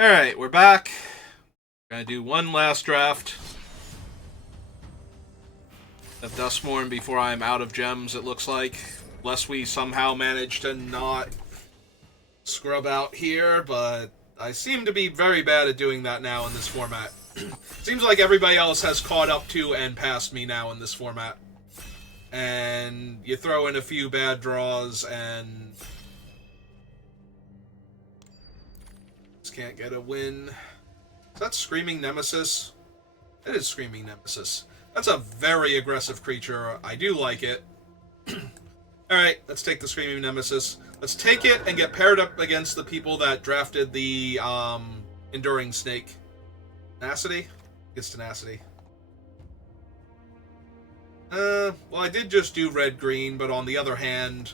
Alright, we're back. Gonna do one last draft of Duskmourn before I'm out of gems, it looks like. Unless we somehow manage to not scrub out here, but I seem to be very bad at doing that now in this format. Seems like everybody else has caught up to and passed me now in this format. And you throw in a few bad draws and just can't get a win. Is that Screaming Nemesis? It is Screaming Nemesis. That's a very aggressive creature. I do like it. Alright, let's take the Screaming Nemesis. Let's take it and get paired up against the people that drafted the Enduring Snake. Tenacity? It's Tenacity. Well, I did just do red-green, but on the other hand,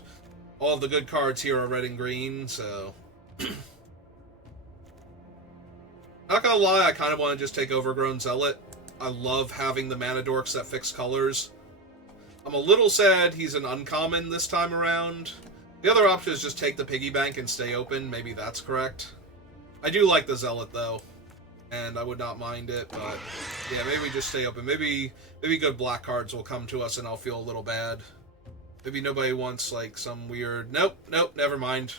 all of the good cards here are red and green, so... Not gonna lie, I kind of want to just take Overgrown Zealot. I love having the mana dorks that fix colors. I'm a little sad he's an uncommon this time around. The other option is just take the piggy bank and stay open. Maybe that's correct. I do like the Zealot, though. And I would not mind it, but... Yeah, maybe we just stay open. Maybe good black cards will come to us and I'll feel a little bad. Maybe nobody wants, like, some weird... Nope, never mind.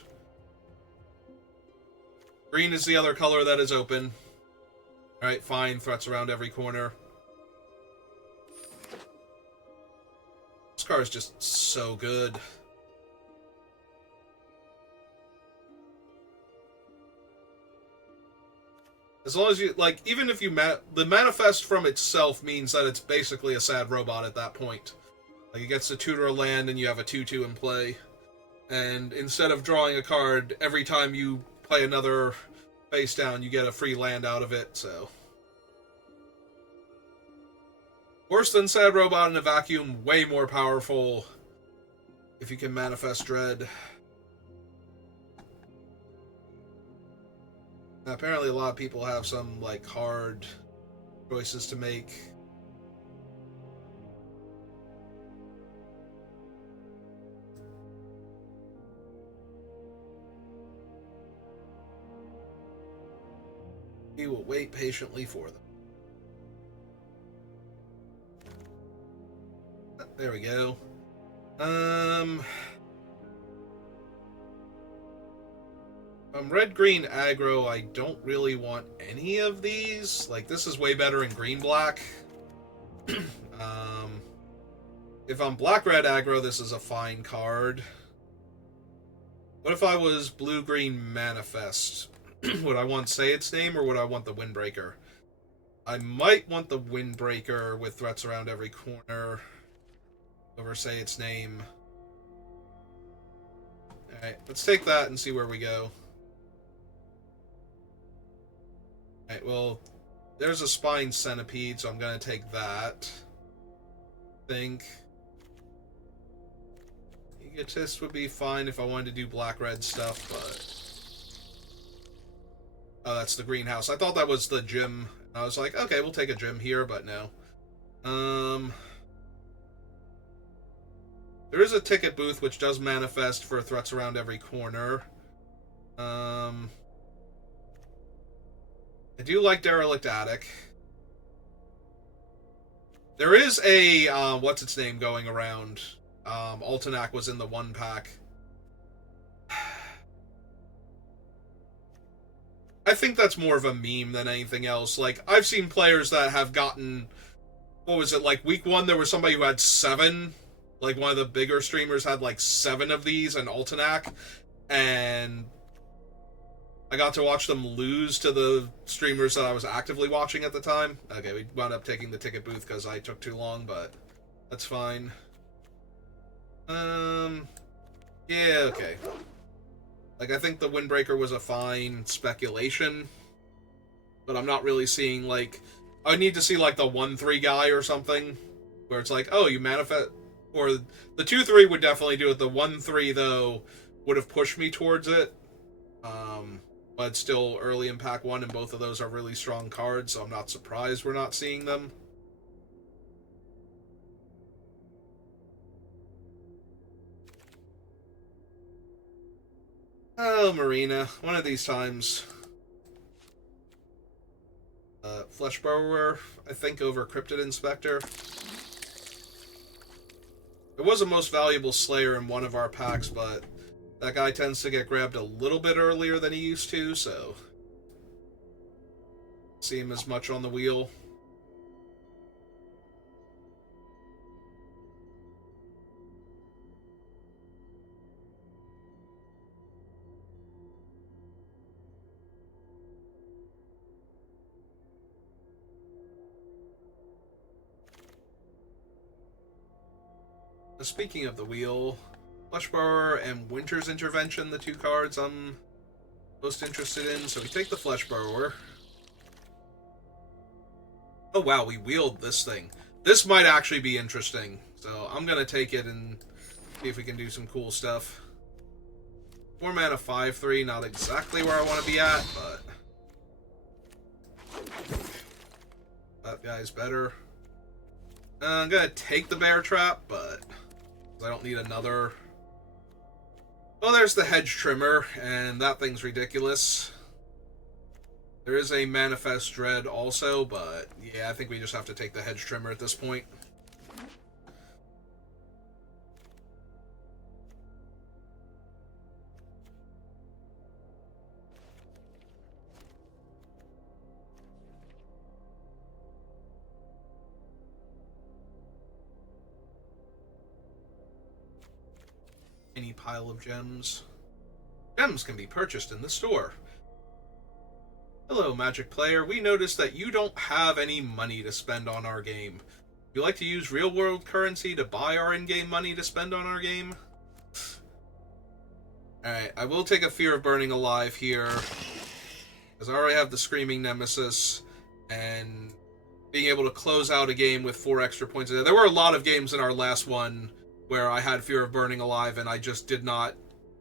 Green is the other color that is open. Alright, fine. Threats around every corner. This card is just so good. As long as you, like, even if you, the manifest from itself means that it's basically a sad robot at that point. Like, it gets to tutor a land and you have a 2/2 in play. And instead of drawing a card, every time you play another face down, you get a free land out of it, so... Worse than Sad Robot in a vacuum, way more powerful if you can manifest Dread. Now, apparently a lot of people have some, like, hard choices to make. We will wait patiently for them. There we go. Red-green aggro, I don't really want any of these. Like, this is way better in green-black. If I'm black-red aggro, this is a fine card. What if I was blue-green manifest? Would I want Say Its Name, or would I want the Windbreaker? I might want the Windbreaker with threats around every corner. Over Say Its Name. Alright, let's take that and see where we go. Alright, well, there's a Spine Centipede, so I'm gonna take that. I think. Egotist would be fine if I wanted to do black-red stuff, but... Oh, that's the greenhouse. I thought that was the gym. I was like, okay, we'll take a gym here, but no. There is a ticket booth which does manifest for threats around every corner. I do like Derelict Attic. There is a, what's its name going around. Altenac was in the 1-pack. I think that's more of a meme than anything else. Like, I've seen players that have gotten... What was it, like, week 1 there was somebody who had 7... Like, one of the bigger streamers had, like, 7 of these in Altenac, and I got to watch them lose to the streamers that I was actively watching at the time. Okay, we wound up taking the ticket booth because I took too long, but that's fine. Yeah, okay. Like, I think the Windbreaker was a fine speculation, but I'm not really seeing, like... I would need to see, like, the 1/3 guy or something, where it's like, oh, you manifest... Or the 2/3 would definitely do it. The 1/3, though, would have pushed me towards it. But still early in pack 1, and both of those are really strong cards, so I'm not surprised we're not seeing them. Oh, Marina. One of these times. Flesh Burrower, I think, over Cryptid Inspector. It was a most valuable Slayer in one of our packs, but that guy tends to get grabbed a little bit earlier than he used to, so see him as much on the wheel. Speaking of the wheel, Fleshburrower and Winter's Intervention, the two cards I'm most interested in. So we take the Fleshburrower. Oh wow, we wheeled this thing. This might actually be interesting. So I'm going to take it and see if we can do some cool stuff. 4 mana 5/3, not exactly where I want to be at, but that guy's better. I'm going to take the Bear Trap, but I don't need another. Well, there's the Hedge Trimmer, and that thing's ridiculous. There is a Manifest Dread also, but yeah, I think we just have to take the Hedge Trimmer at this point. Any pile of gems. Gems can be purchased in the store. Hello, Magic player. We noticed that you don't have any money to spend on our game. Would you like to use real-world currency to buy our in-game money to spend on our game? Alright, I will take a Fear of Burning Alive here, because I already have the Screaming Nemesis, and being able to close out a game with 4 extra points. There were a lot of games in our last one where I had Fear of Burning Alive and I just did not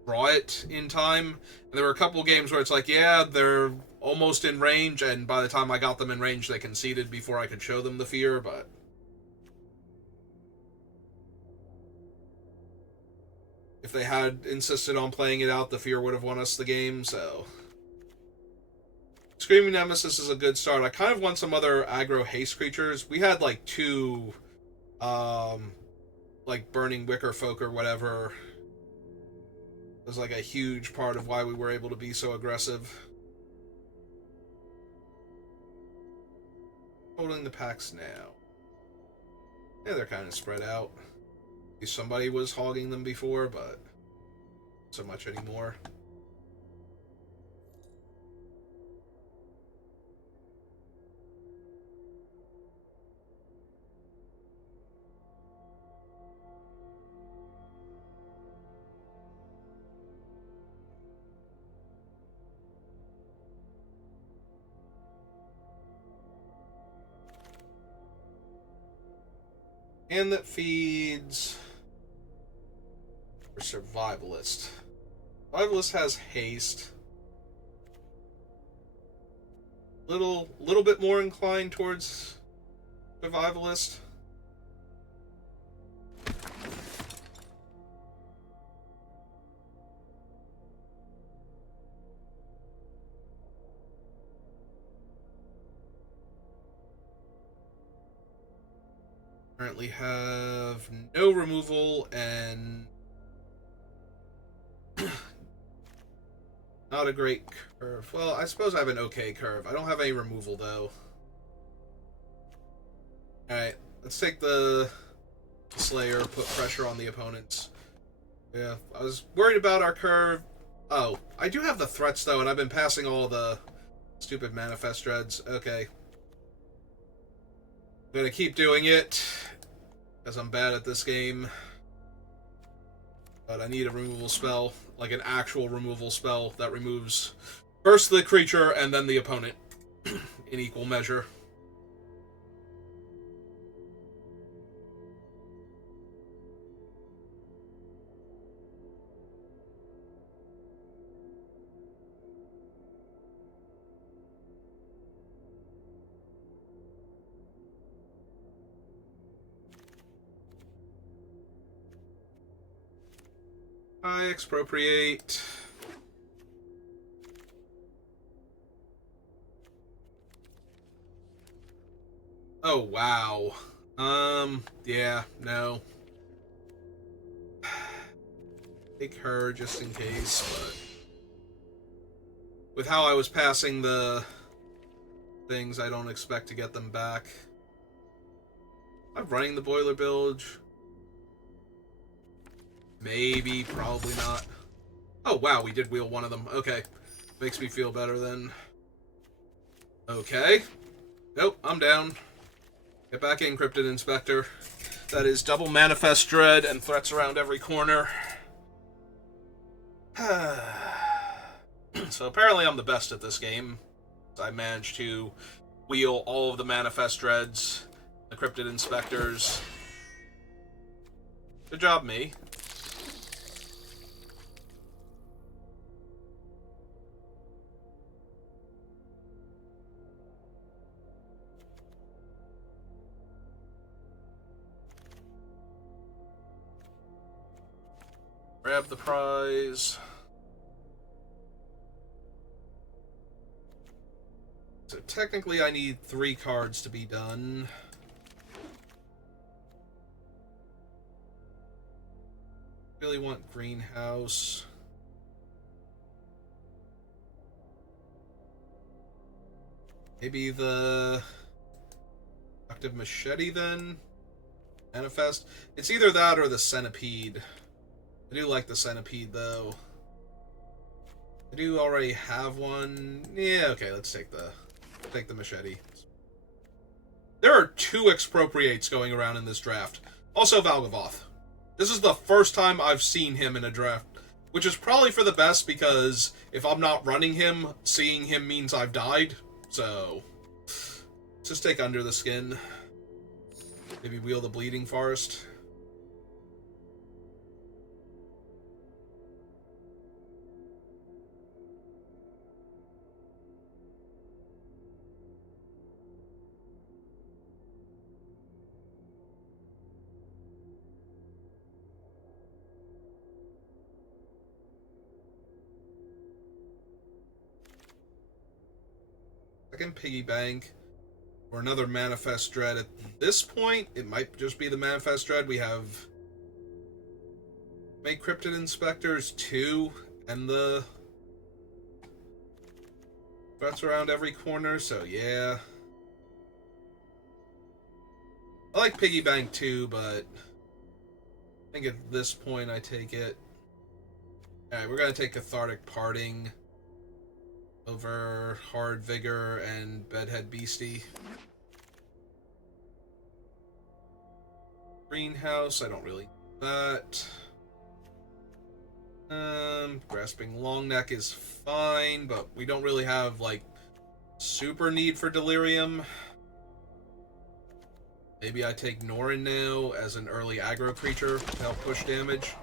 draw it in time. And there were a couple games where it's like, yeah, they're almost in range, and by the time I got them in range, they conceded before I could show them the fear, but if they had insisted on playing it out, the fear would have won us the game, so Screaming Nemesis is a good start. I kind of want some other aggro haste creatures. We had like 2 like Burning Wicker Folk or whatever. It was like a huge part of why we were able to be so aggressive. Holding the packs now. Yeah, they're kind of spread out. Somebody was hogging them before, but not so much anymore. And that feeds for Survivalist. Survivalist has haste. Little bit more inclined towards Survivalist. Currently have no removal and not a great curve. Well, I suppose I have an okay curve. I don't have any removal, though. Alright, let's take the Slayer, put pressure on the opponents. Yeah, I was worried about our curve. Oh, I do have the threats, though, and I've been passing all the stupid Manifest Dreads. Okay. I'm gonna keep doing it, because I'm bad at this game. But I need a removal spell, like an actual removal spell that removes first the creature and then the opponent in equal measure. I expropriate. Oh, wow. Yeah, no. Take her just in case, but with how I was passing the things, I don't expect to get them back. I'm running the boiler bilge. Maybe, probably not. Oh, wow, we did wheel one of them. Okay. Makes me feel better then. Okay. Nope, I'm down. Get back in, Cryptid Inspector. That is double Manifest Dread and threats around every corner. So apparently I'm the best at this game. I managed to wheel all of the Manifest Dreads, the Cryptid Inspectors. Good job, me. Grab the prize. So technically I need 3 cards to be done. Really want Greenhouse. Maybe the Active Machete then? Manifest? It's either that or the Centipede. I do like the Centipede though. I do already have one. Yeah, okay, let's take the Machete. There are 2 Expropriates going around in this draft. Also Valgavoth. This is the first time I've seen him in a draft, which is probably for the best because if I'm not running him, seeing him means I've died. So, let's just take Under the Skin. Maybe wheel the Bleeding Forest. Second Piggy Bank. Or another Manifest Dread. At this point, it might just be the Manifest Dread. We have Make Cryptid Inspectors 2 and the threats around every corner, so yeah. I like Piggy Bank 2, but I think at this point I take it. Alright, we're going to take Cathartic Parting over Hard Vigor and Bedhead Beastie. Greenhouse, I don't really need that. Grasping Longneck is fine, but we don't really have, like, super need for Delirium. Maybe I take Norin now as an early aggro creature to help push damage.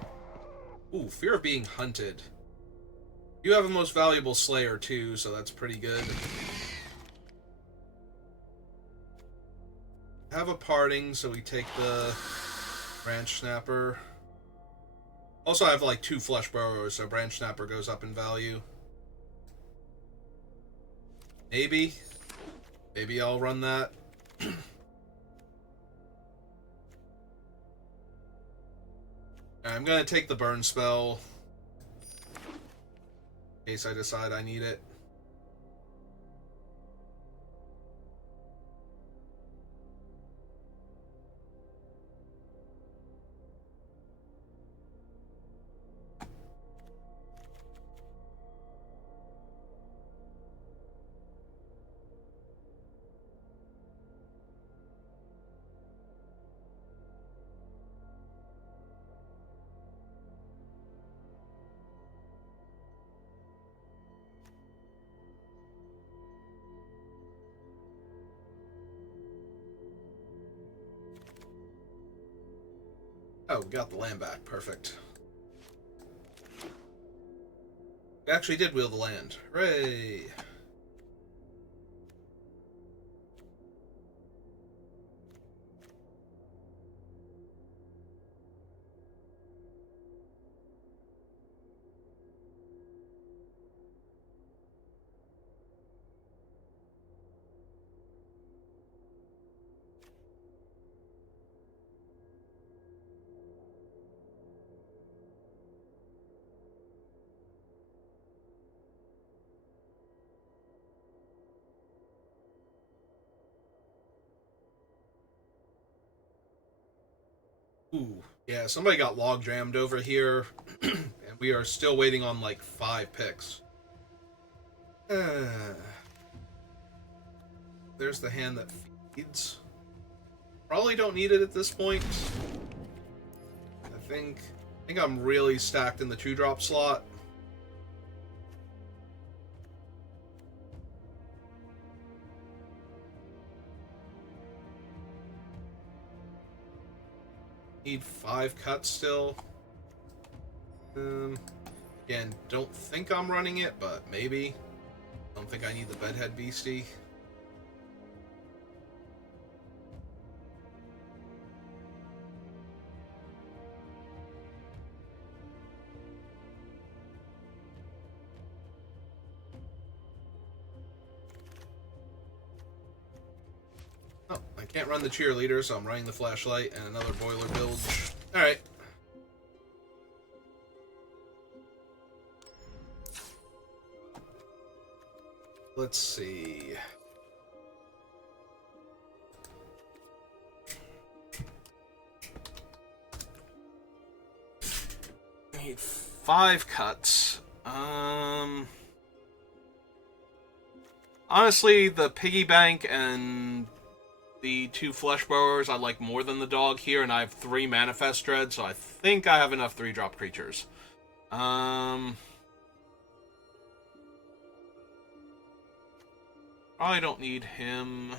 Ooh, Fear of Being Hunted. You have a Most Valuable Slayer too, so that's pretty good. Have a Parting, so we take the Branch Snapper. Also, I have like 2 Flesh Burrowers, so Branch Snapper goes up in value. Maybe. Maybe I'll run that. I'm gonna take the Burn spell. In case I decide I need it. Oh, we got the land back. Perfect. We actually did wheel the land. Hooray! Ooh, yeah, somebody got log jammed over here, and we are still waiting on like 5 picks. There's the hand that feeds. Probably don't need it at this point. I think I'm really stacked in the 2-drop slot. Need 5 cuts still. Again, don't think I'm running it, but maybe. Don't think I need the bedhead beastie. Oh, I can't run the cheerleader, so I'm running the flashlight and another boiler build. Alright. Let's see. Need 5 cuts. Honestly, the piggy bank and the 2 flesh borrowers I like more than the dog here, and I have 3 manifest dread, so I think I have enough 3-drop creatures. Probably don't need him.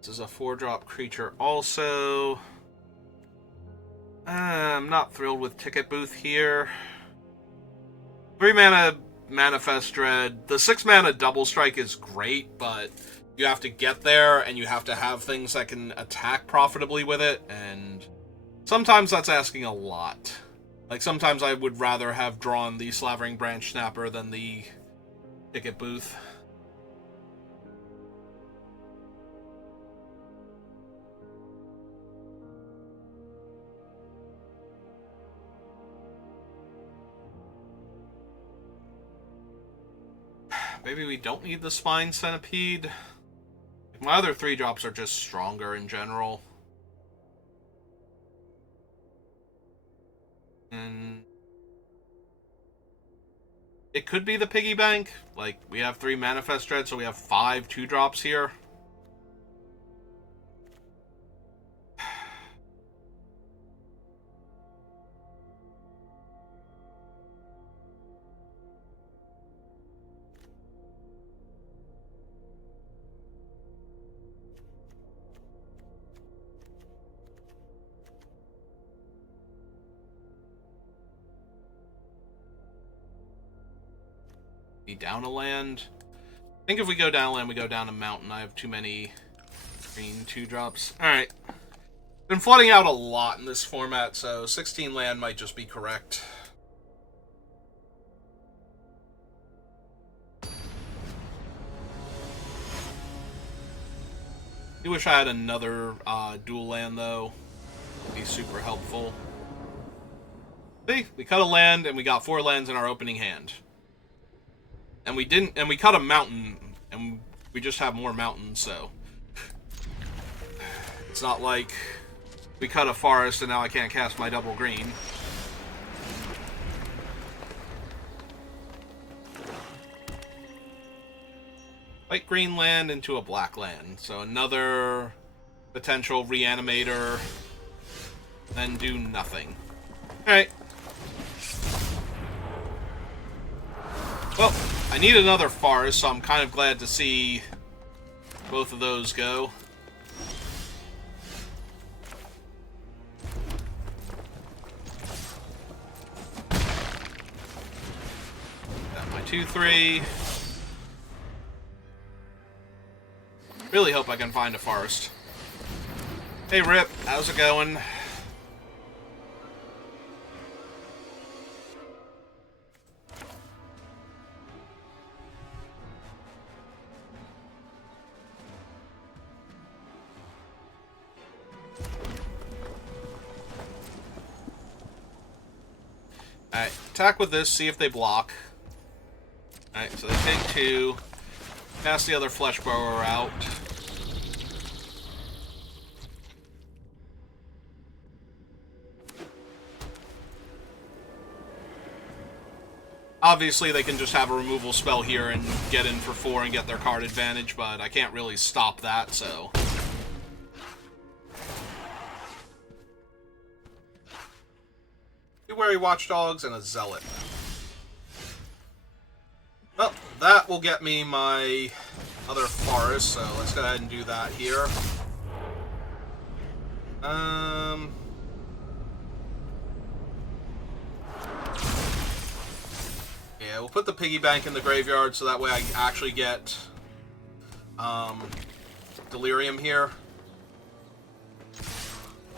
This is a 4-drop creature also. I'm not thrilled with Ticket Booth here. 3 mana Manifest Dread. The 6 mana Double Strike is great, but you have to get there, and you have to have things that can attack profitably with it, and sometimes that's asking a lot. Like, sometimes I would rather have drawn the Slavering Branch Snapper than the Ticket Booth. Maybe we don't need the Spine Centipede. My other 3-drops are just stronger in general. And it could be the Piggy Bank. Like, we have 3 Manifest Dread, so we have 5 2-drops here. Down a land. I think if we go down a land, we go down a mountain. I have too many green 2-drops. Alright. Been flooding out a lot in this format, so 16 land might just be correct. I wish I had another dual land, though. Would be super helpful. See? We cut a land, and we got 4 lands in our opening hand. And we didn't, and we cut a mountain, and we just have more mountains, so it's not like we cut a forest and now I can't cast my double green. White green land into a black land, so another potential reanimator, then do nothing. Alright. Well, I need another forest, so I'm kind of glad to see both of those go. Got my 2/3. Really hope I can find a forest. Hey Rip, how's it going? Alright, attack with this, see if they block. Alright, so they take 2. Cast the other Flesh Borrower out. Obviously, they can just have a removal spell here and get in for 4 and get their card advantage, but I can't really stop that, so... Two Wary Watchdogs and a Zealot. Well, that will get me my other forest, so let's go ahead and do that here. Yeah, we'll put the piggy bank in the graveyard so that way I actually get Delirium here.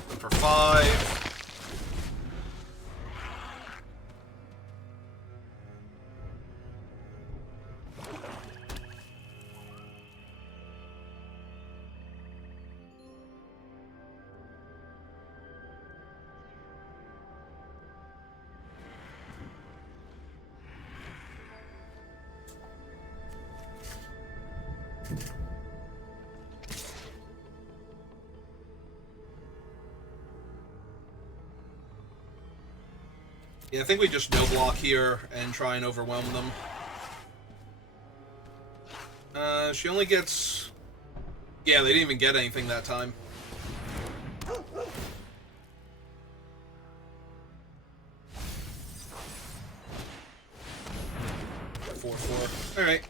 One for 5. Yeah, I think we just no block here and try and overwhelm them. She only gets... Yeah, they didn't even get anything that time. 4/4. Alright.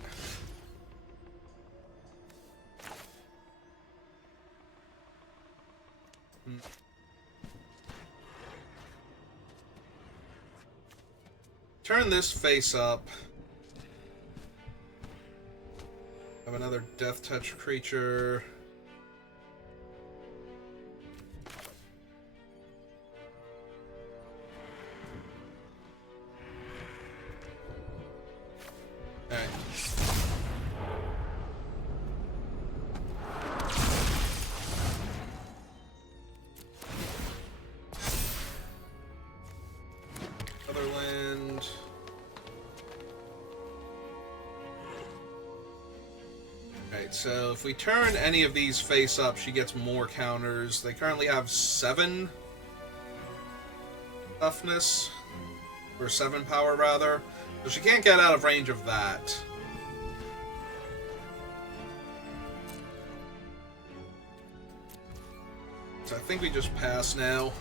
Turn this face up. Have another Death Touch creature. Alright. Other land. Alright, so if we turn any of these face up, she gets more counters. They currently have 7 toughness, or 7 power rather. So she can't get out of range of that. So I think we just pass now.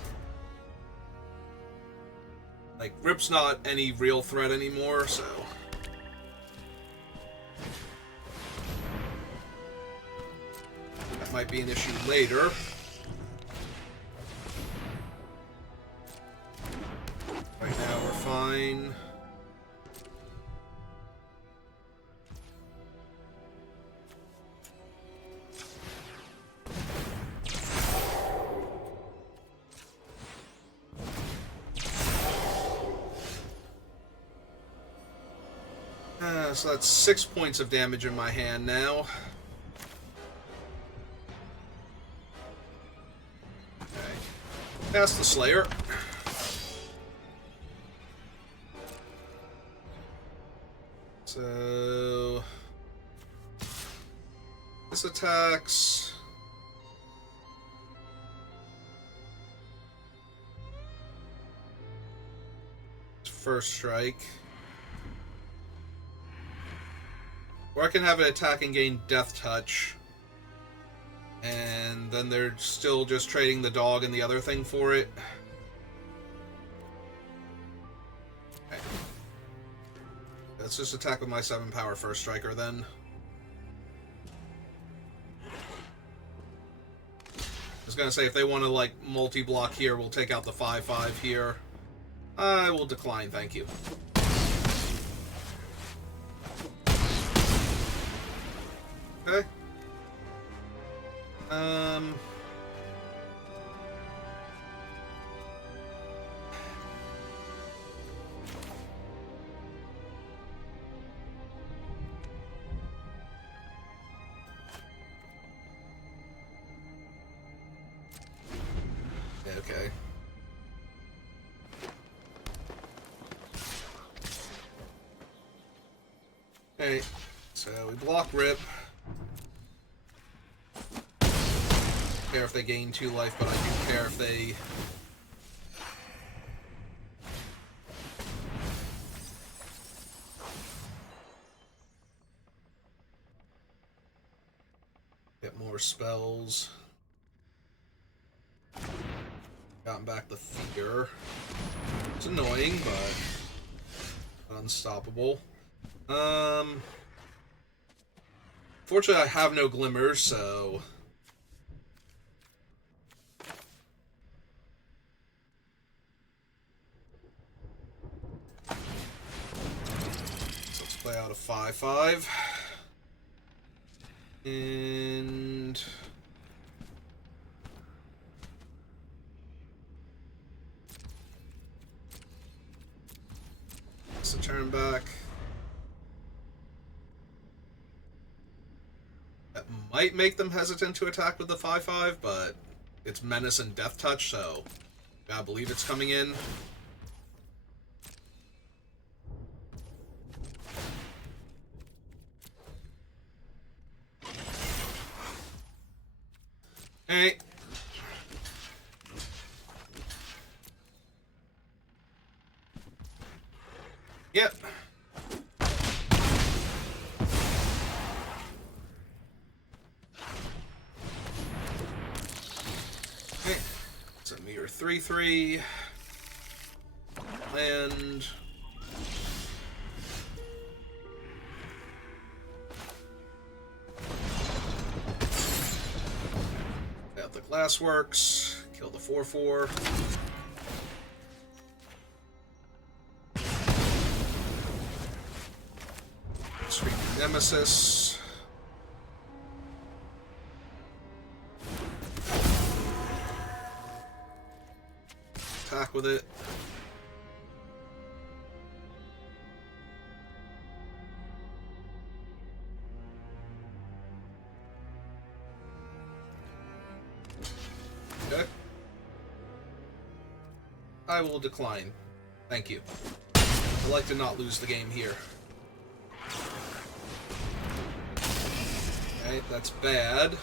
Like, Rip's not any real threat anymore, so... that might be an issue later. Right now we're fine. So that's 6 points of damage in my hand now. Okay. Cast the Slayer. So... this attacks... first strike. Or I can have it attack and gain Death Touch. And then they're still just trading the dog and the other thing for it. Okay. Let's just attack with my 7 power first striker then. I was gonna say, if they want to, like, multi-block here, we'll take out the 5/5 here. I will decline, thank you. Okay. Okay. Alright, so we block Rip. Care if they gain 2 life, but I do care if they... Get more spells. Gotten back the Fear. It's annoying, but unstoppable. Fortunately, I have no Glimmers, so... Let's play out a 5/5. And... It's a turn back. That might make them hesitant to attack with the 5/5, but it's Menace and Death Touch, so gotta believe it's coming in. Hey. Yep. Okay. It's a mere 3/3. Land. Got the Glassworks. Kill the 4/4. Screaming Nemesis. Attack with it. Okay. I will decline. Thank you. I'd like to not lose the game here. Okay, that's bad.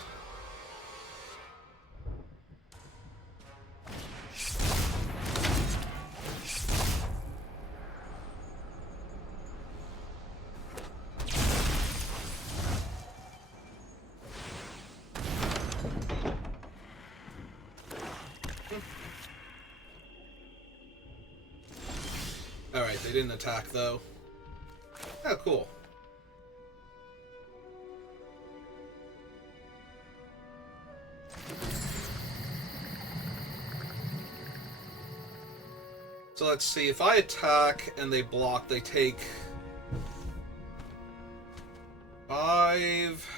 Alright, they didn't attack though. Oh, cool. So let's see, if I attack and they block, they take 5.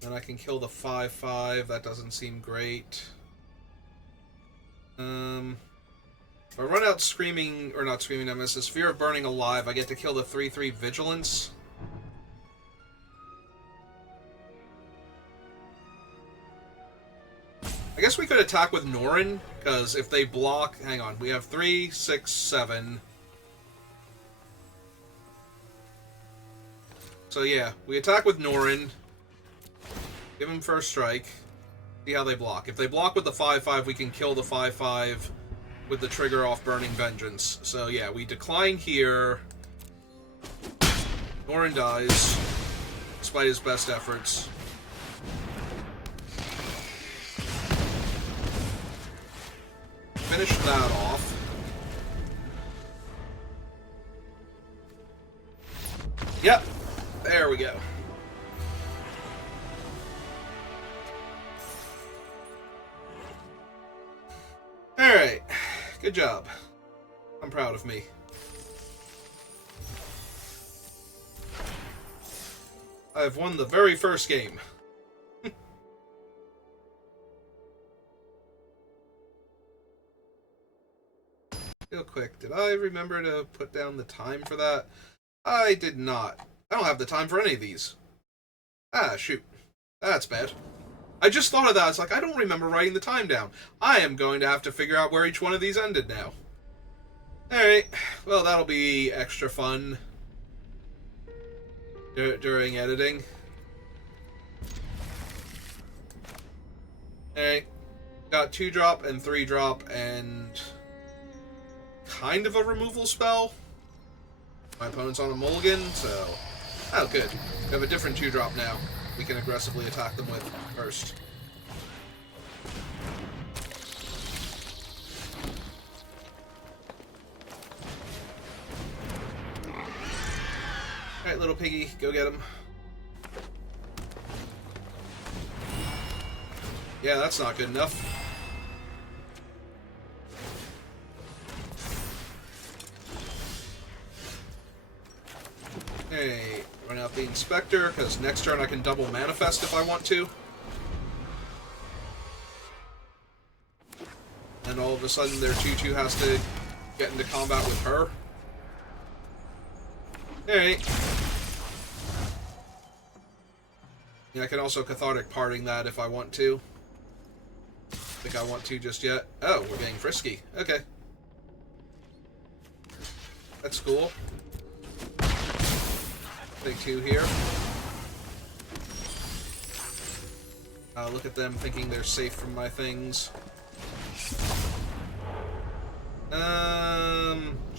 Then I can kill the 5/5. That doesn't seem great. If I run out Screaming, or not Screaming Nemesis, Fear of Burning Alive, I get to kill the 3/3 Vigilance. I guess we could attack with Norrin, because if they block... Hang on, we have 3, 6, 7. So yeah, we attack with Norrin. Give him first strike. See how they block. If they block with the 5/5, we can kill the 5/5 with the trigger off Burning Vengeance. So yeah, we decline here. Norrin dies, despite his best efforts. Finish that off. Yep, there we go. Alright, good job. I'm proud of me. I've won the very first game. Real quick, did I remember to put down the time for that? I did not. I don't have the time for any of these. Ah, shoot. That's bad. I just thought of that. It's like, I don't remember writing the time down. I am going to have to figure out where each one of these ended now. Alright. Well, that'll be extra fun during editing. Alright. Got 2-drop and 3-drop and kind of a removal spell. My opponent's on a mulligan, so... Oh, good. We have a different 2-drop now. we can aggressively attack them with first. Alright, little piggy, go get him. Yeah, that's not good enough. Hey, run out the Inspector, because next turn I can double Manifest if I want to. And all of a sudden their 2-2 has to get into combat with her. Alright. Yeah, I can also Cathartic Parting that if I want to. Think I want to just yet. Oh, we're getting frisky. Okay. That's cool. Big 2 here. Look at them thinking they're safe from my things.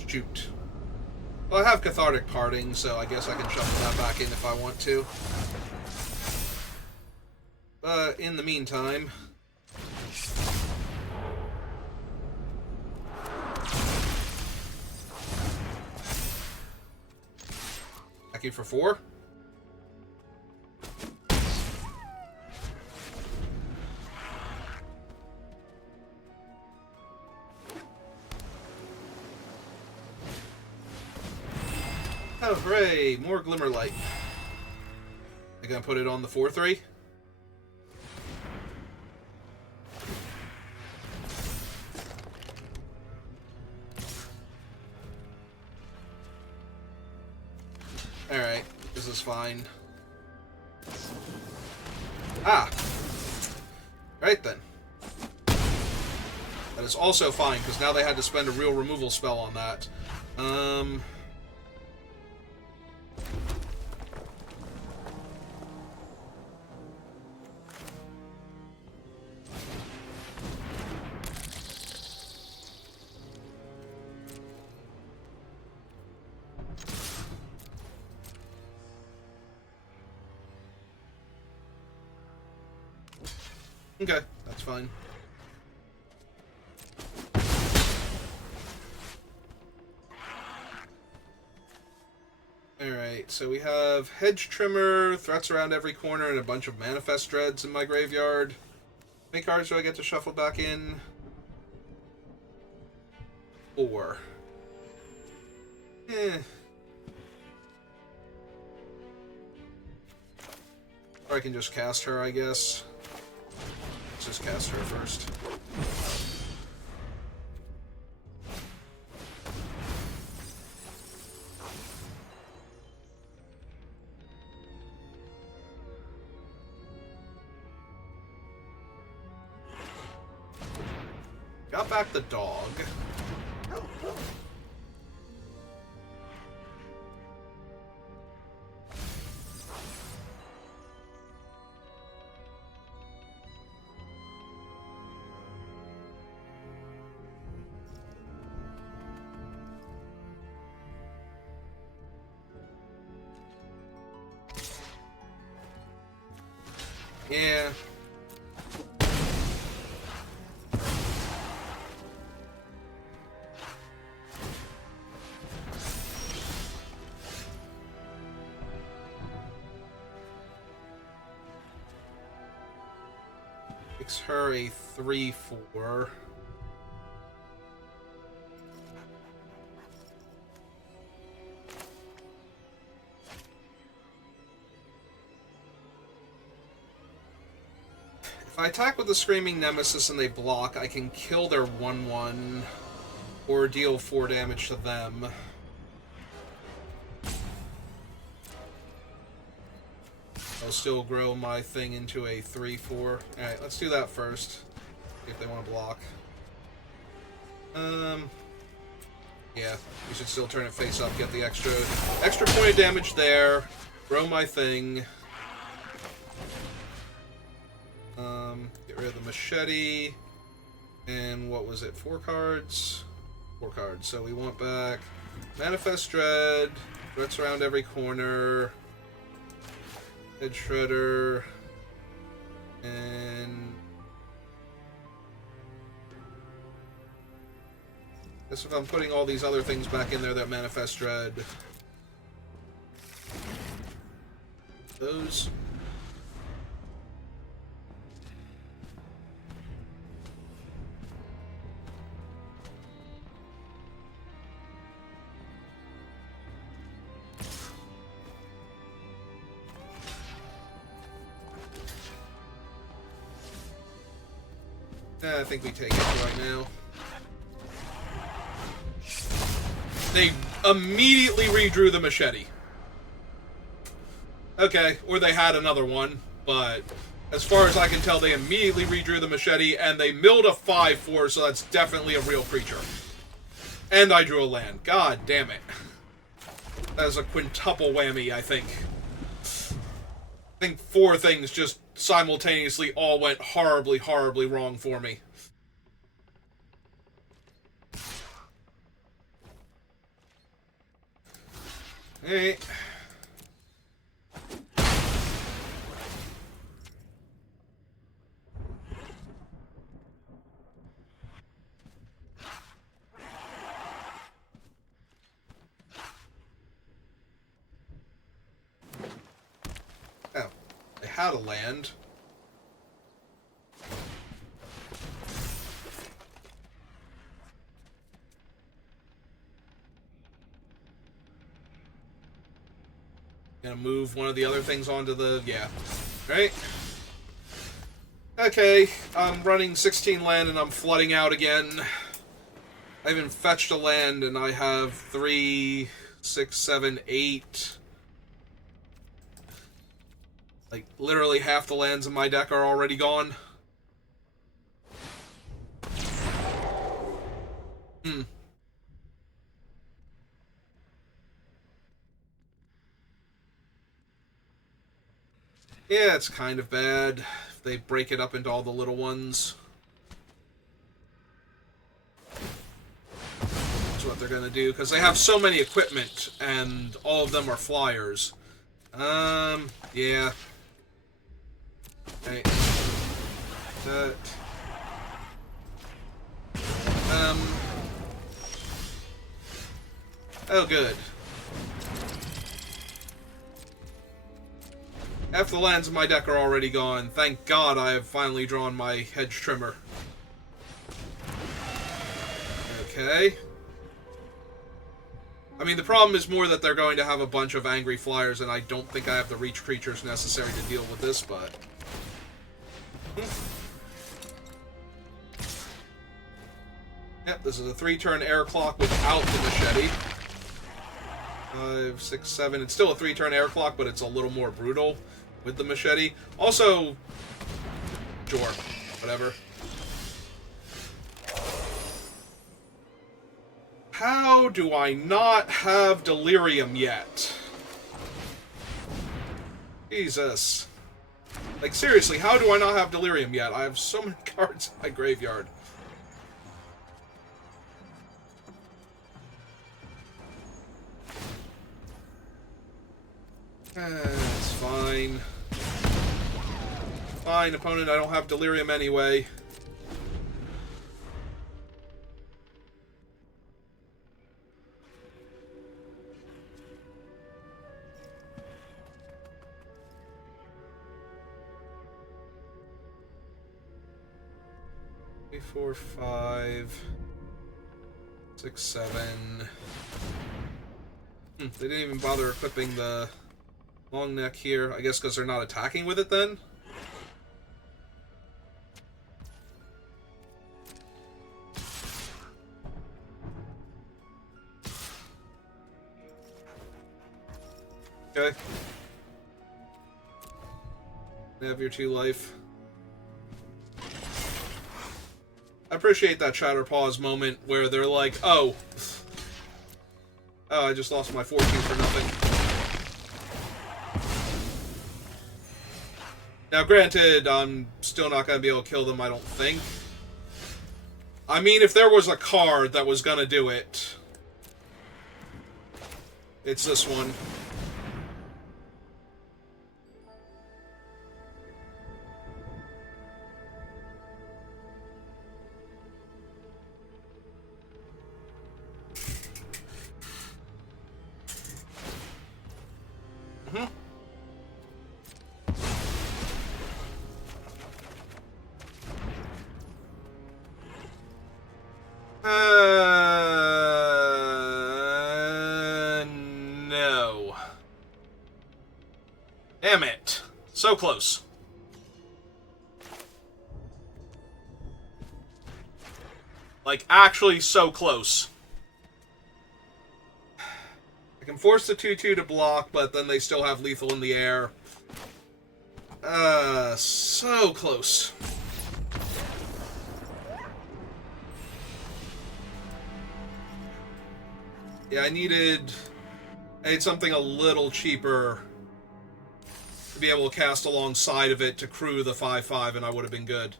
Shoot. Well, I have Cathartic Parting, so I guess I can shuffle that back in if I want to. But in the meantime... Attacking for 4. Oh, hooray! More Glimmer Light. I gonna put it on the 4-3? Alright, this is fine. Ah! Right then. That is also fine, because now they had to spend a real removal spell on that. Okay, that's fine. Alright, so we have Hedge Trimmer, Threats Around Every Corner, and a bunch of Manifest Dreads in my graveyard. How many cards do I get to shuffle back in? 4. Or I can just cast her, I guess. Let's just cast her first. Got back the dog. Yeah. Makes her a 3/4. If I attack with the Screaming Nemesis and they block, I can kill their 1/1 or deal 4 damage to them. I'll still grow my thing into a 3/4. Alright, let's do that first. See if they want to block. Yeah, we should still turn it face up, get the extra point of damage there, grow my thing. Get rid of the machete, and what was it, 4 cards? 4 cards, so we want back Manifest Dread, Threats Around Every Corner, Head Shredder. And... guess if I'm putting all these other things back in there that manifest dread... those... I think we take it right now. They immediately redrew the machete. Okay, or they had another one, but as far as I can tell, they immediately redrew the machete, and they milled a 5/4, so that's definitely a real creature. And I drew a land. God damn it. That is a quintuple whammy, I think. I think 4 things just simultaneously all went horribly, horribly wrong for me. Hey. Oh, they had a land. Gonna move one of the other things onto the... yeah. Right? Okay, I'm running 16 land and I'm flooding out again. I haven't fetched a land and I have 3, 6, 7, 8... like, literally half the lands in my deck are already gone. Yeah, it's kind of bad if they break it up into all the little ones. That's what they're gonna do, because they have so many equipment, and all of them are flyers. Yeah. Okay. That. Oh, good. Half the lands in my deck are already gone. Thank God I have finally drawn my hedge trimmer. Okay. I mean, the problem is more that they're going to have a bunch of angry flyers, and I don't think I have the reach creatures necessary to deal with this, but... Yep, this is a 3-turn air clock without the machete. 5, 6, 7. It's still a 3-turn air clock, but it's a little more brutal with the machete. Also, sure, whatever. How do I not have Delirium yet? Jesus. Like, seriously, how do I not have Delirium yet? I have so many cards in my graveyard. It's fine. Fine, opponent, I don't have Delirium anyway. Three, 4, 5, 6, 7. They didn't even bother equipping the long neck here. I guess because they're not attacking with it then? Okay. They have your 2 life. I appreciate that Shatterpaws moment where they're like, oh. Oh, I just lost my 4-2 for nothing. Now, granted, I'm still not going to be able to kill them, I don't think. I mean, if there was a card that was going to do it, it's this one. Mm-hmm. No. Damn it. So close. Like, actually so close. I can force the 2-2 to block, but then they still have lethal in the air. So close. Yeah, I need something a little cheaper to be able to cast alongside of it to crew the 5/5, and I would have been good.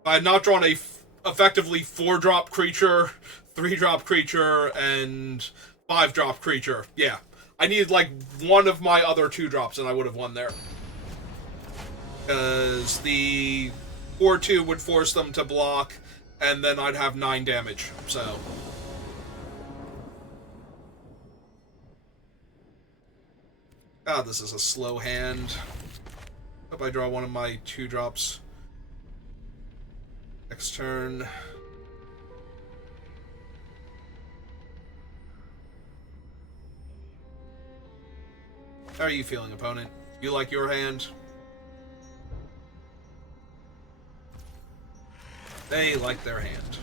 If I had not drawn a effectively 4-drop creature, 3-drop creature, and 5-drop creature, yeah. I needed, like, one of my other 2-drops, and I would have won there. Because the 4-2 would force them to block, and then I'd have 9 damage, so... God, this is a slow hand. Hope I draw one of my 2-drops next turn. How are you feeling, opponent? You like your hand? They like their hand.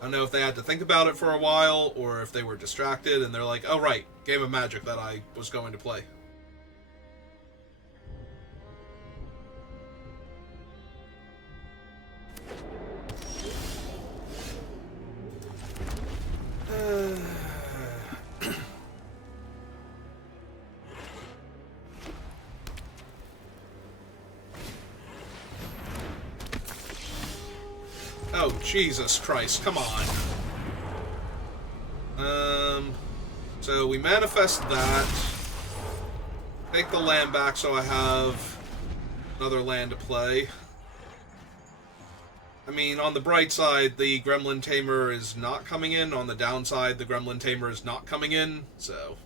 I don't know if they had to think about it for a while, or if they were distracted and they're like, oh right, game of Magic that I was going to play. Oh, Jesus Christ, come on. So we manifest that. Take the land back so I have another land to play. I mean, on the bright side, the Gremlin Tamer is not coming in. On the downside, the Gremlin Tamer is not coming in, so...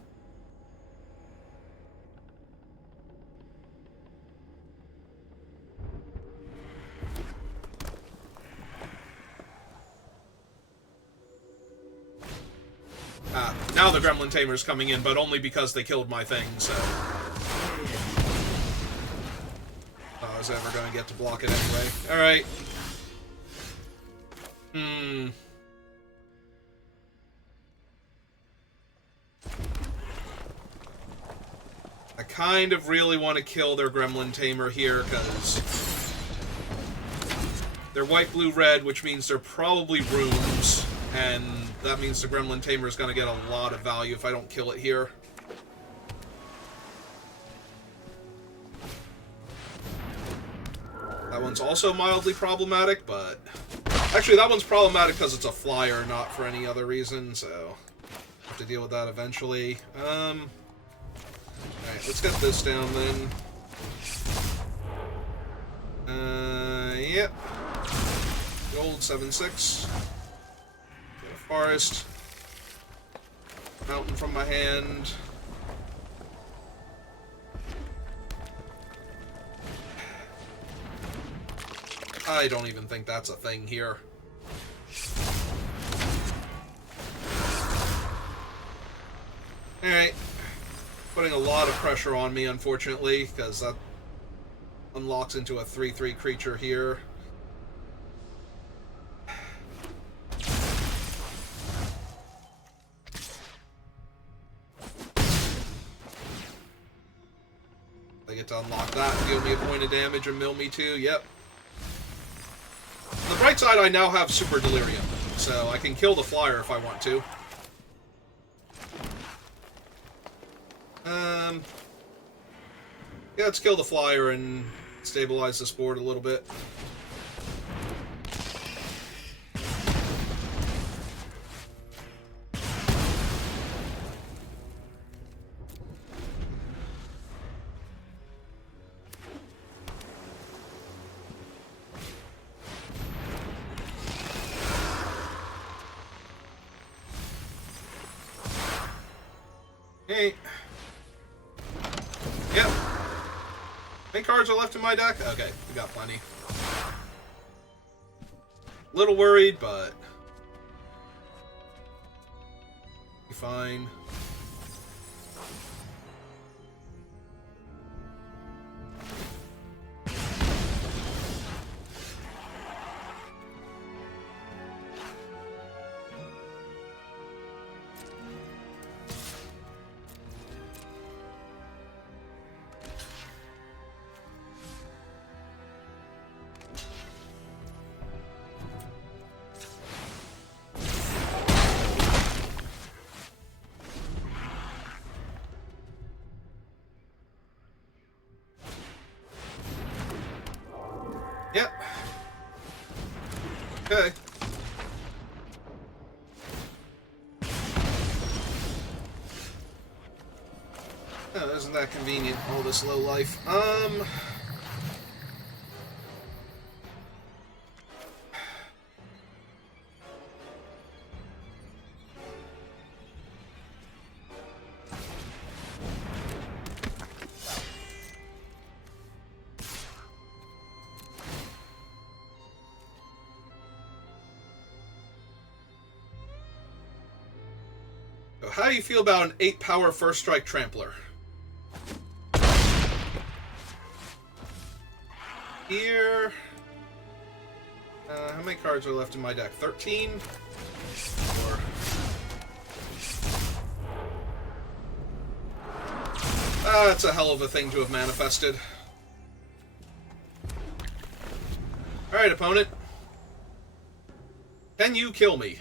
now the Gremlin Tamer's coming in, but only because they killed my thing, so... I was ever going to get to block it anyway. Alright. I kind of really want to kill their Gremlin Tamer here, because... they're white, blue, red, which means they're probably rooms, and that means the Gremlin Tamer is going to get a lot of value if I don't kill it here. That one's also mildly problematic, but... actually, that one's problematic because it's a flyer, not for any other reason, so... I have to deal with that eventually. Alright, let's get this down then. Yep. Gold 7/6. Get a forest. Mountain from my hand. I don't even think that's a thing here. Alright. Putting a lot of pressure on me, unfortunately, because that unlocks into a 3/3 creature here. I get to unlock that and deal me a point of damage and mill me too, yep. On the bright side, I now have Super Delirium, so I can kill the flyer if I want to. Yeah, let's kill the flyer and stabilize this board a little bit. Hey. Yep. How many cards are left in my deck? Okay, we got plenty. Little worried, but be fine. Yep. Okay. Oh, isn't that convenient, all this low life? How do you feel about an 8-power first strike trampler? Here. How many cards are left in my deck? 13? Or... that's a hell of a thing to have manifested. Alright, opponent. Can you kill me?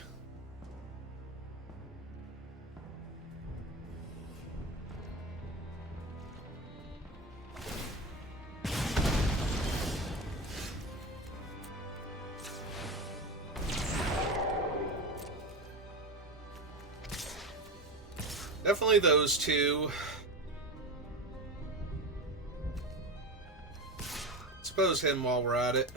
Definitely those two. Suppose him while we're at it.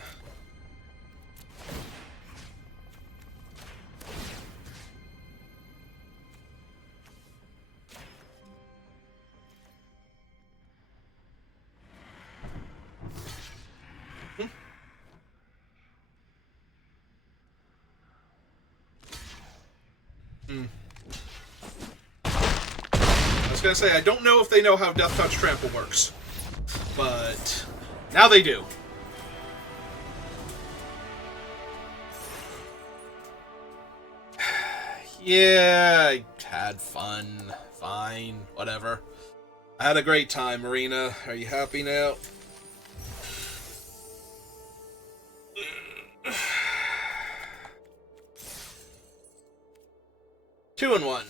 I was gonna say, I don't know if they know how Death Touch Trample works, but now they do. Yeah, I had fun. Fine, whatever. I had a great time, Marina. Are you happy now? Two and one.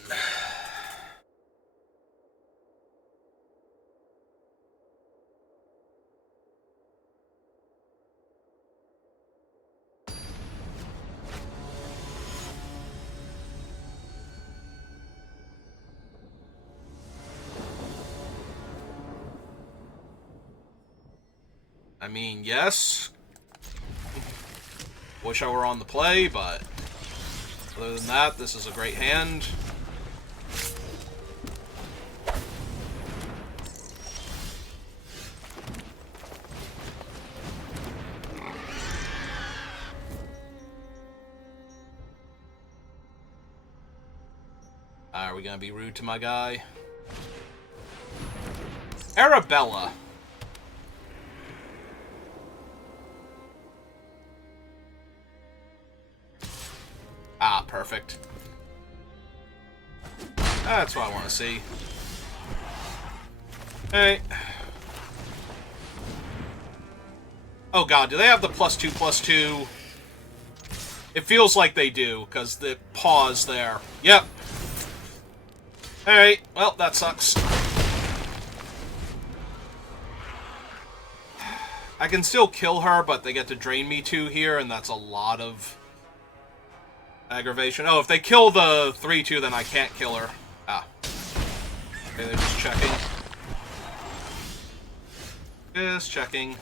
I mean, yes. Wish I were on the play, but other than that, this is a great hand. Are we gonna be rude to my guy? Arabella. Ah, perfect. That's what I want to see. Hey. Oh god, do they have the +2/+2? It feels like they do, because the pause there. Yep. Alright, well, that sucks. I can still kill her, but they get to drain me 2 here, and that's a lot of aggravation. Oh, if they kill the 3/2, then I can't kill her. Ah. Okay, they're just checking. Just checking.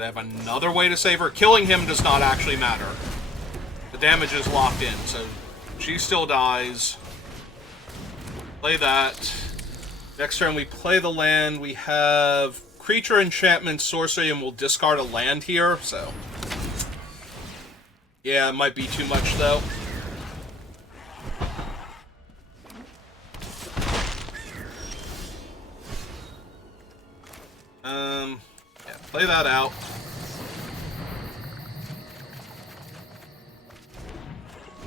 They have another way to save her. Killing him does not actually matter. The damage is locked in, so she still dies. Play that. Next turn we play the land. We have creature, enchantment, sorcery, and we'll discard a land here, so... yeah, it might be too much, though. Yeah, play that out.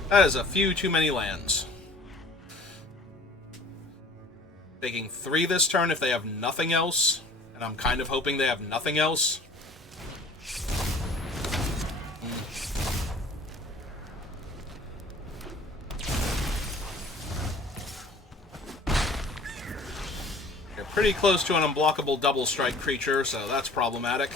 That is a few too many lands. Taking 3 this turn if they have nothing else, and I'm kind of hoping they have nothing else. You're pretty close to an unblockable double strike creature, so that's problematic.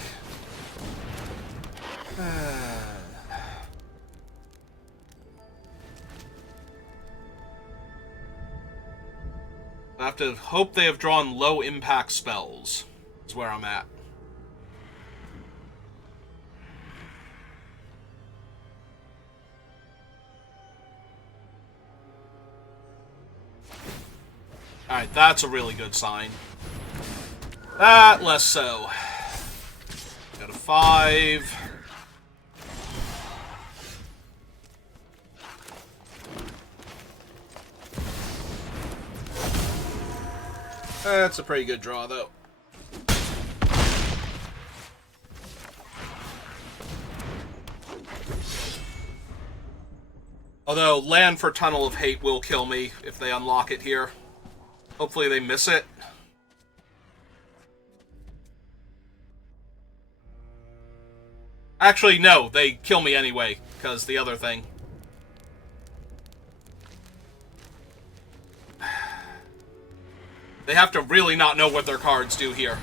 I have to hope they have drawn low-impact spells, is where I'm at. Alright, that's a really good sign. That, less so. Got a 5. That's a pretty good draw, though. Although, land for Tunnel of Hate will kill me if they unlock it here. Hopefully they miss it. Actually, no, they kill me anyway, because the other thing. They have to really not know what their cards do here.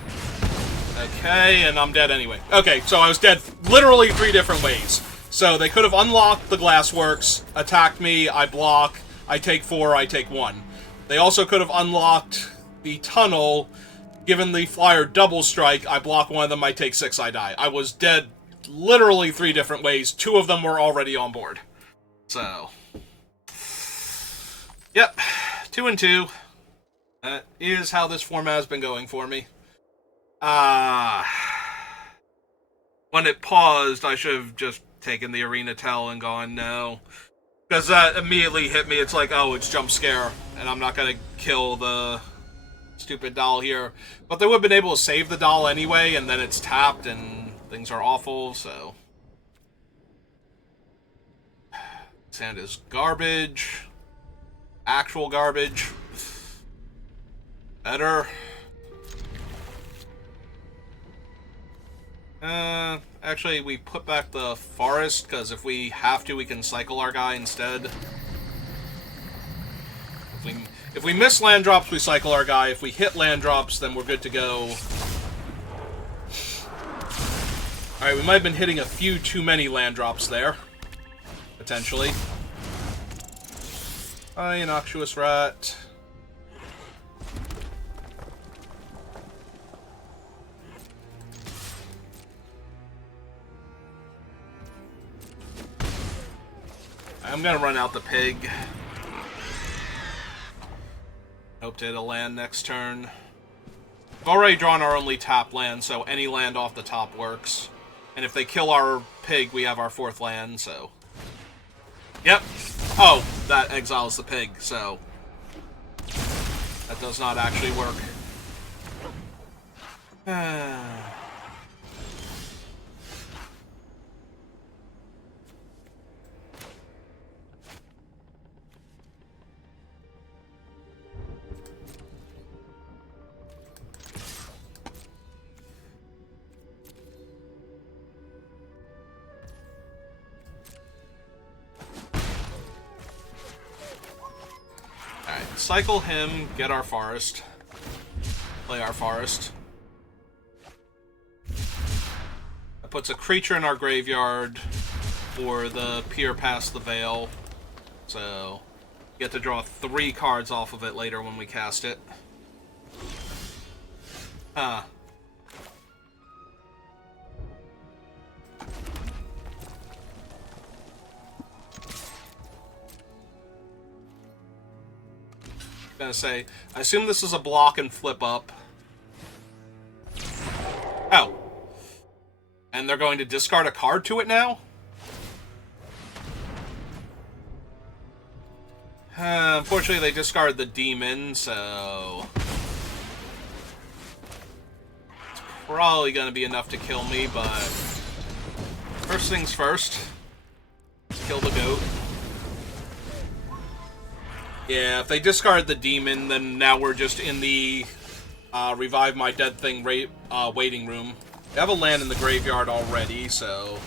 Okay, and I'm dead anyway. Okay, so I was dead literally 3 different ways. So they could have unlocked the Glassworks, attacked me, I block, I take 4, I take 1. They also could have unlocked the tunnel, given the flyer double strike, I block one of them, I take 6, I die. I was dead literally 3 different ways. 2 of them were already on board. So, yep, 2 and 2. That is how this format has been going for me. When it paused, I should have just taken the Arena Tell and gone, no. Because that immediately hit me. It's like, oh, it's jump scare, and I'm not going to kill the stupid doll here. But they would have been able to save the doll anyway, and then it's tapped, and things are awful, so... Sand is garbage. Actual garbage. Better. Actually, we put back the forest, because if we have to, we can cycle our guy instead. If we miss land drops, we cycle our guy. If we hit land drops, then we're good to go. Alright, we might have been hitting a few too many land drops there. Potentially. Hi, Innocuous Rat. I'm gonna run out the pig. Hope to hit a land next turn. We've already drawn our only tap land, so any land off the top works. And if they kill our pig, we have our 4th land, so... Yep. Oh, that exiles the pig, so... That does not actually work. Cycle him, get our forest. Play our forest. That puts a creature in our graveyard for the Peer Past the Veil. So, you get to draw 3 cards off of it later when we cast it. gonna say, I assume this is a block and flip up. Oh. And they're going to discard a card to it now? Unfortunately, they discard the demon, so... it's probably going to be enough to kill me, but... first things first. Kill the goat. Yeah, if they discard the demon, then now we're just in the revive my dead thing waiting room. They have a land in the graveyard already, so...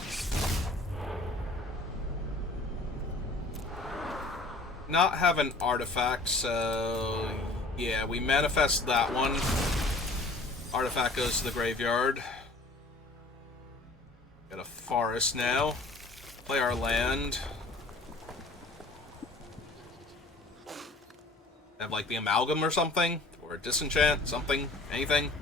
not have an artifact, so... yeah, we manifest that one. Artifact goes to the graveyard. Got a forest now. Play our land. Have, like, the amalgam or something? Or a disenchant? Something? Anything?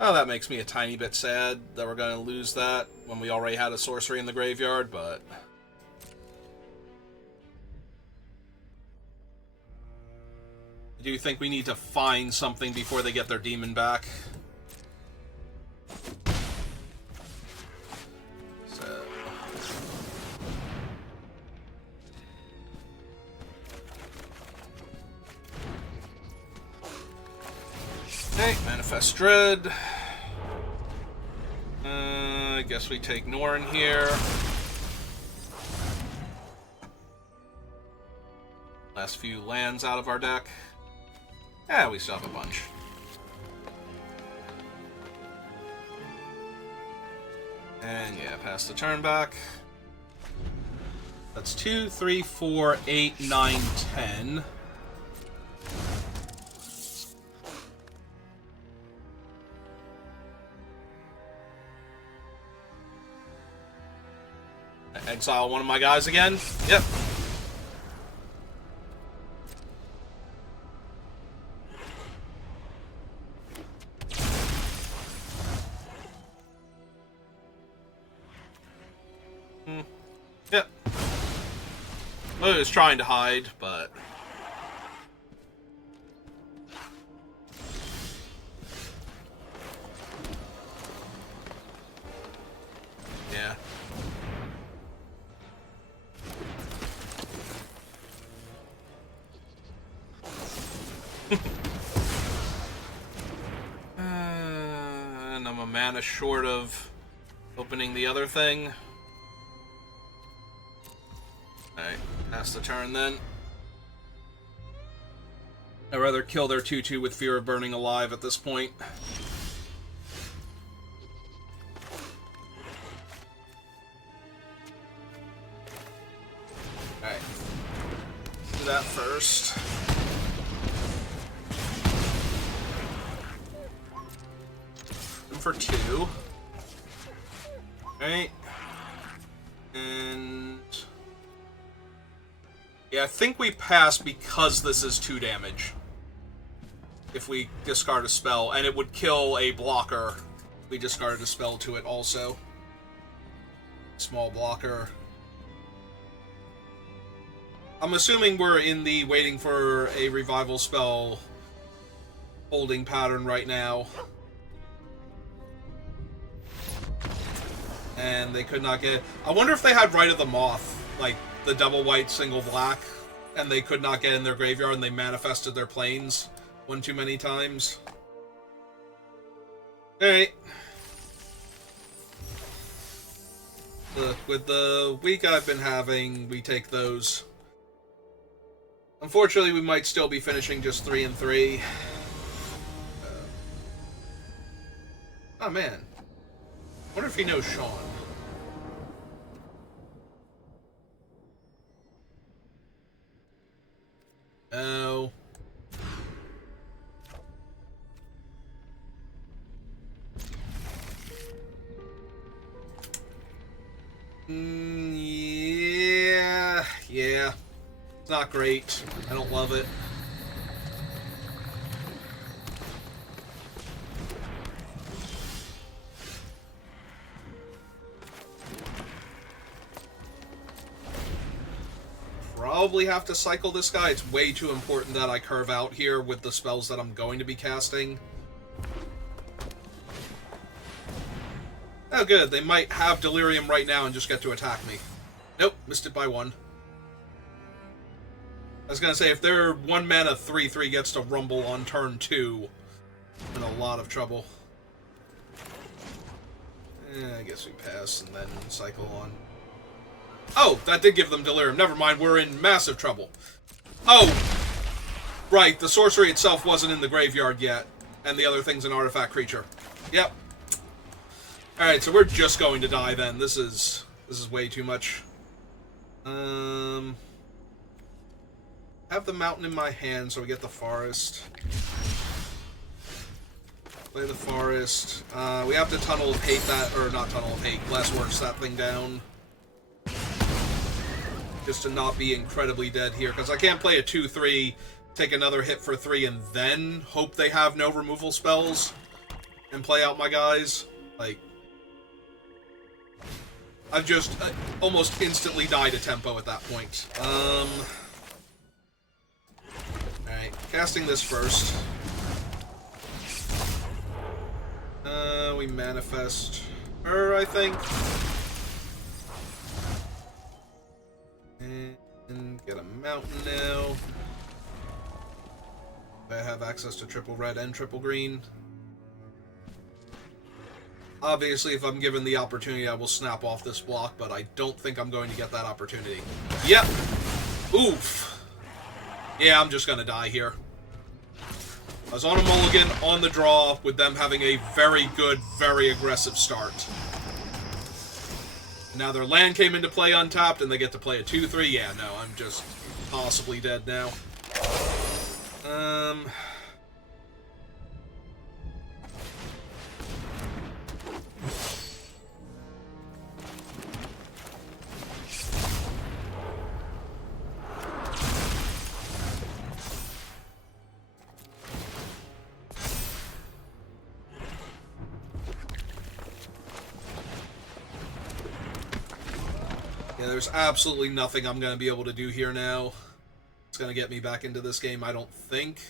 Oh, that makes me a tiny bit sad that we're going to lose that when we already had a sorcery in the graveyard, but... I do think we need to find something before they get their demon back. So... okay, Manifest Dread. I guess we take Norn here. Last few lands out of our deck. Yeah, we still have a bunch. And yeah, pass the turn back. That's 2, 3, 4, 8, 9, 10. Exile one of my guys again. Yep. Yep. Well, he was trying to hide, but... yeah. And I'm a mana short of opening the other thing. Alright, pass the turn then. I'd rather kill their 2/2 with Fear of Burning Alive at this point. Alright. Do that first. For 2. Alright. And... yeah, I think we pass because this is 2 damage. If we discard a spell, and it would kill a blocker. We discarded a spell to it also. Small blocker. I'm assuming we're in the waiting for a revival spell holding pattern right now. And they could not get... I wonder if they had Rite of the Moth, like the double white, single black, and they could not get in their graveyard and they manifested their planes one too many times. Alright. With the week I've been having, we take those. Unfortunately, we might still be finishing just 3 and 3. Oh man. I wonder if he knows Sean. Oh. Yeah. It's not great. I don't love it. probably have to cycle this guy. It's way too important that I curve out here with the spells that I'm going to be casting. Oh, good. They might have Delirium right now and just get to attack me. Nope, missed it by 1. I was gonna say, if their 1 mana 3/3 gets to rumble on turn 2, I'm in a lot of trouble. I guess we pass and then cycle on. Oh, that did give them Delirium. Never mind, we're in massive trouble. Oh! Right, the sorcery itself wasn't in the graveyard yet, and the other thing's an artifact creature. Yep. Alright, so we're just going to die then. This is way too much. Have the mountain in my hand so we get the forest. Play the forest. We have to Tunnel of Hate that, or not Tunnel of Hate, Glassworks that thing down. Just to not be incredibly dead here, because I can't play a 2/3, take another hit for 3, and then hope they have no removal spells and play out my guys. Like, I've just almost instantly died a tempo at that point. Alright, casting this first. We manifest her, I think. And get a mountain now. I have access to triple red and triple green. Obviously, if I'm given the opportunity, I will snap off this block, but I don't think I'm going to get that opportunity. Yep! Oof! Yeah, I'm just gonna die here. I was on a mulligan, on the draw, with them having a very good, very aggressive start. Now their land came into play untapped, and they get to play a 2/3. Yeah, no, I'm just possibly dead now. Yeah, there's absolutely nothing I'm going to be able to do here now. It's going to get me back into this game, I don't think.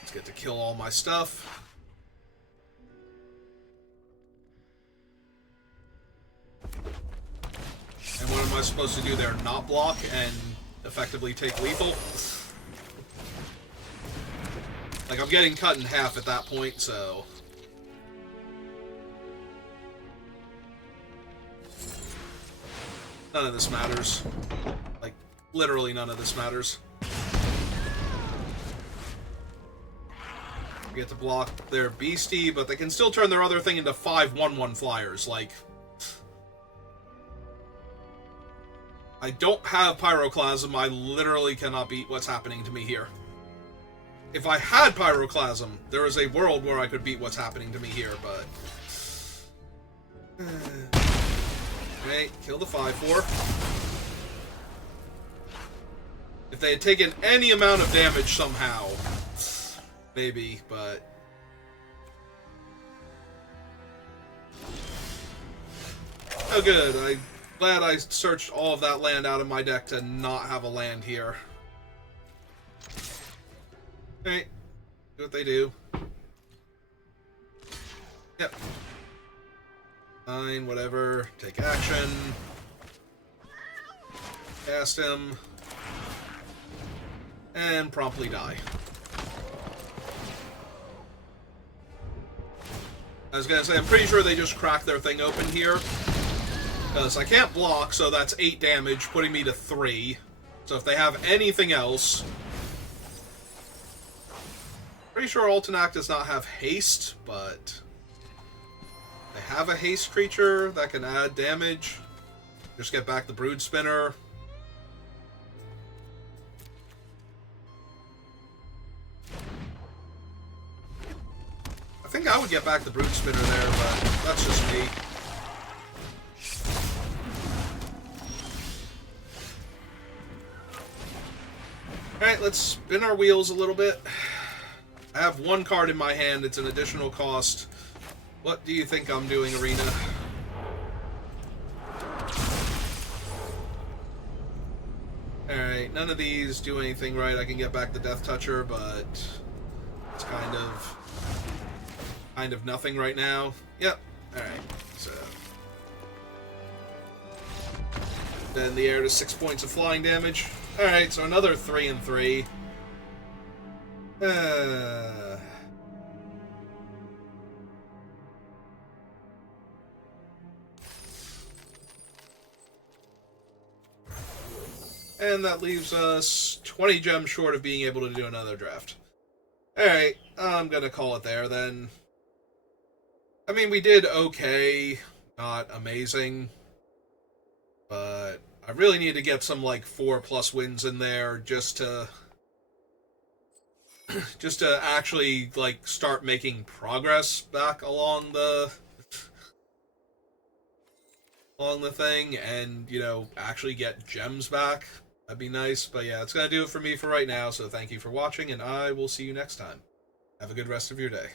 Let's get to kill all my stuff. And what am I supposed to do there? Not block and effectively take lethal? Like, I'm getting cut in half at that point, so... None of this matters. Like, literally none of this matters. We get to block their beastie, but they can still turn their other thing into 5/1/1 flyers, like... I don't have Pyroclasm, I literally cannot beat what's happening to me here. If I had Pyroclasm, there is a world where I could beat what's happening to me here, but... Okay, kill the 5/4. If they had taken any amount of damage somehow, maybe, but... Oh good, I'm glad I searched all of that land out of my deck to not have a land here. Okay, do what they do. Yep. Fine, whatever. Take action. Cast him. And promptly die. I was gonna say, I'm pretty sure they just cracked their thing open here. Because I can't block, so that's 8 damage, putting me to 3. So if they have anything else... Pretty sure Altenac does not have haste, but... They have a haste creature that can add damage. Just get back the Brood Spinner. I think I would get back the Brood Spinner there, but that's just me. Alright, let's spin our wheels a little bit. I have one card in my hand. It's an additional cost. What do you think I'm doing, Arena? Alright, none of these do anything right. I can get back the Death Toucher, but it's kind of nothing right now. Yep. Alright, so then the air to 6 points of flying damage. Alright, so another 3 and 3. And that leaves us 20 gems short of being able to do another draft. Alright, I'm gonna call it there then. I mean, we did okay. Not amazing. But I really need to get some, like, 4+ wins in there just to actually, like, start making progress back along the thing and, you know, actually get gems back. That'd be nice. But yeah, it's gonna do it for me for right now, so thank you for watching, and I will see you next time. Have a good rest of your day.